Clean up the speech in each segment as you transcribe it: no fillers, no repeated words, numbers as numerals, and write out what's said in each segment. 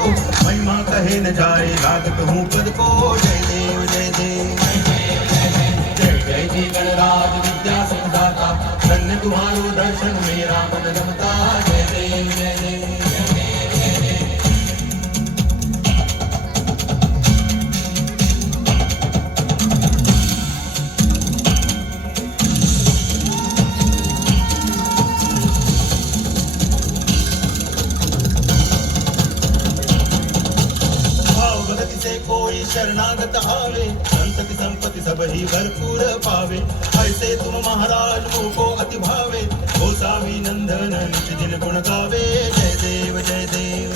को महिमा कहे न जाए लागत हूँ पद को जय देव जय देव जय जय जी गणराज विद्या संदाता धन्य तुम्हारो दर्शन मेरा मन रमता जय देव जय देव से कोई शरणागत आवे संतति संपत्ति सब ही भरपूर पावे ऐसे तुम महाराज मुझको अति भावे गोसावी नंदन नित दिन गुण गावे जय देव जय देव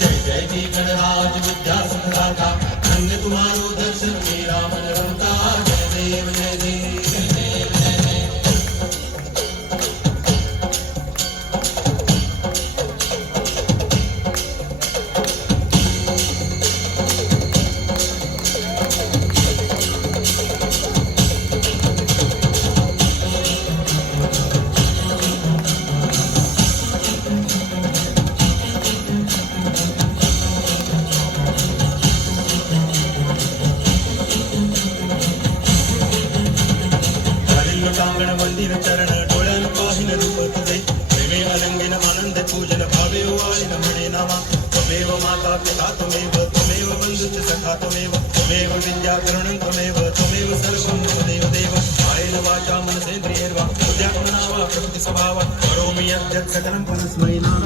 जय जय जी गणराज विद्या संदाता धन्य तुम्हारो दर्शन मेरा मन रमता जय देव जय देव लोटांगण मंदिर चरण डोळ्यान पाहिन रूप तुझे प्रेमे अलंगिन आनंद पूजन भावे वाळिन म्हणे नामा त्वमेव माता पिता त्वमेव बंधुश्च सखा त्वमेव विद्या करुणं त्वमेव सर्वं देव देव कायेन वाचा मनसेन्द्रियैर्वा बुद्ध्यात्मना वा प्रकृति स्वभावा करोमि यद्यत् सकलं परस्मै नाम